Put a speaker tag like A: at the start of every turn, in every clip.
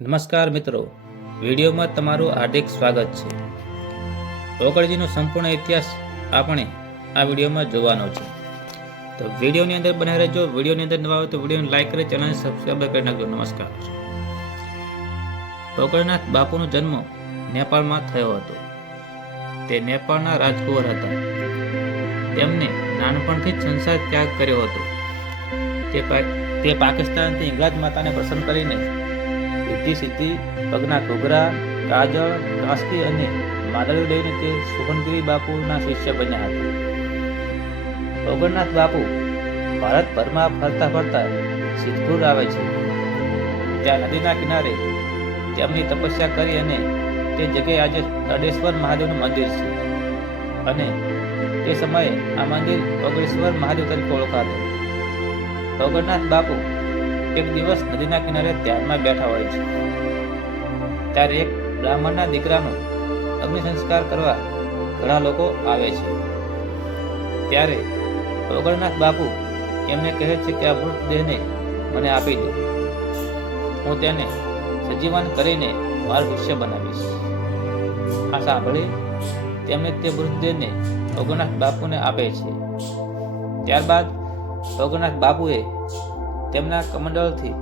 A: નમસ્કાર મિત્રો. વિડીયોમાં તમારું હાર્દિક સ્વાગત છે. ઢોકળજીનો સંપૂર્ણ ઇતિહાસ આપણે આ વિડીયોમાં જોવાનો છે. તો વિડીયોની અંદર બનાવી રહેજો. વિડીયોની અંદર નવા હોય તો વિડીયોને લાઈક કરી ચેનલને સબસ્ક્રાઈબ કરી નાખજો. નમસ્કાર. ઢોકળનાથ બાપુનો જન્મ નેપાળમાં થયો હતો. તે નેપાળના રાજકુંવર હતા. તેમને નાનપણથી જ સંસાર ત્યાગ કર્યો હતો. તે પાકિસ્તાનથી ઇંગ્લેન્ડ માતાને પસંદ કરીને સિદ્ધિ સિદ્ધિ પગના ઘૂઘરા, કાજળ કાસ્કી અને માદળી લઈને તે સુગનગીરી બાપુના શિષ્ય બન્યા હતા. ઓગણનાથ બાપુ ભારતભરમાં ફરતા ફરતા સિદ્ધપુર આવે છે. ત્યાં નદીના કિનારે તેમની તપસ્યા કરી અને તે જગ્યાએ આજે અડેશ્વર મહાદેવનું મંદિર છે. અને તે સમયે આ મંદિર ઓગણેશ્વર મહાદેવ તરીકે ઓળખાતું. ઓગણનાથ બાપુ એક દિવસ નદીના કિનારે ધ્યાનમાં બેઠા હોય છે. ત્યારે એક બ્રાહ્મણના દીકરાનો અગ્નિ સંસ્કાર કરવા ઘણા લોકો આવે છે. ત્યારે ઓગળનાથ બાપુ એમને કહે છે કે આ મૃતદેહને મને આપી દો. હું તેને સજીવન કરીને મારું શિષ્ય બનાવીશ. આ સાંભળી તેમણે તે મૃતદેહને ઓગણનાથ બાપુને આપે છે. ત્યારબાદ ઓગણનાથ બાપુએ તેમના કમંડળથી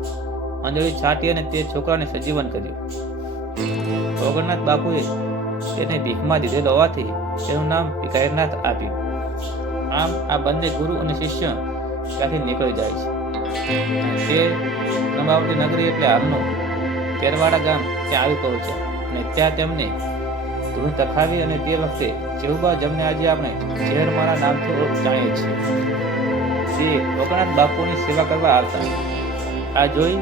A: અંજળી છાંટી અને તે છોકરાને સજીવન કર્યું. ઓગણનાથ બાપુએ તેને ભીખમાં દીધેલ હોવાથી તેનું નામ ભિખારીનાથ આપ્યું. આમ આ બંને ગુરુ અને શિષ્ય ત્યાંથી નીકળી જાય છે. તે કમાવતી નગરી એટલે આમનું તેરવાડા ગામ ત્યાં આવી પહોંચ્યા અને ત્યાં તેમને ધૂળ તખાવી અને તે વખતે જેવુબા જેમને આજે આપણે ઝેરમારા નામથી જાણીએ છીએ. તે અગણનાથ બાપુની સેવા કરવા આવતા. આ જોઈ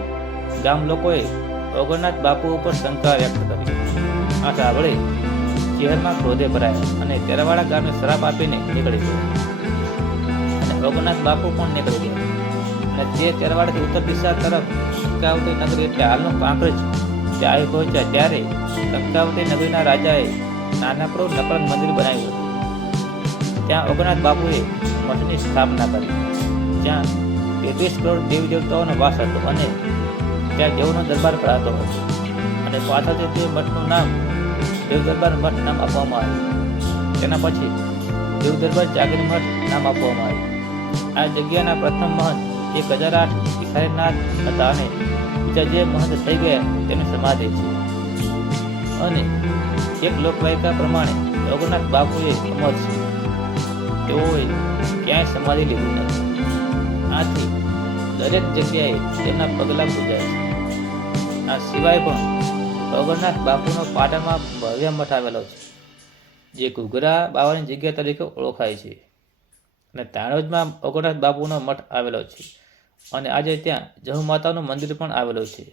A: ગામ લોકોએ અગણનાથ બાપુ ઉપર શંકા વ્યક્ત કરી. આ સાંભળે શહેરમાં ક્રોધે ભરાયા અને તેરવાડા ગામે શ્રાપ આપીને નીકળી ગયા. અને અગણનાથ બાપુ પણ નીકળી ગયા. અને તે તેરવાડાથી ઉત્તર દિશા તરફ શંકાવતી નગરી એટલે હાલનું કાંકરેજ આવી પહોંચ્યા ત્યારે શંકાવતી નગરીના રાજાએ નાનકડું નકલ મંદિર બનાવ્યું હતું. ત્યાં ઓગણનાથ બાપુએ મઠની સ્થાપના કરી. જ્યાં તેત્રીસ કરોડ દેવ દેવતાઓનો વાસ હતો અને ત્યાં દેવનો દરબાર ભરાતો હતો. અને પાછળથી તે મઠનું નામ દેવ દરબાર મઠ નામ આપવામાં આવ્યું. તેના પછી દેવ દરબાર જાગીર મઠ નામ આપવામાં આવ્યું. આ જગ્યાના પ્રથમ મહંત એક હજાર આઠ ભિખારીનાથ હતા અને બીજા જે મહંત થઈ ગયા તેની સમાધિ છે. અને એક લોકવાયકા પ્રમાણે રઘુનાથ બાપુએ અમર છે. તેઓએ ક્યાંય સમાધિ લીધી નથી. આથી દરેક જગ્યાએ તેમના પગલાં પૂજાય છે. આ સિવાય પણ અગરનાથ બાપુનો પાટણમાં ભવ્ય મઠ આવેલો છે, જે ઘૂઘરા બાવાની જગ્યા તરીકે ઓળખાય છે. અને તાણોજમાં અગરનાથ બાપુનો મઠ આવેલો છે અને આજે ત્યાં જહુ માતાનું મંદિર પણ આવેલું છે.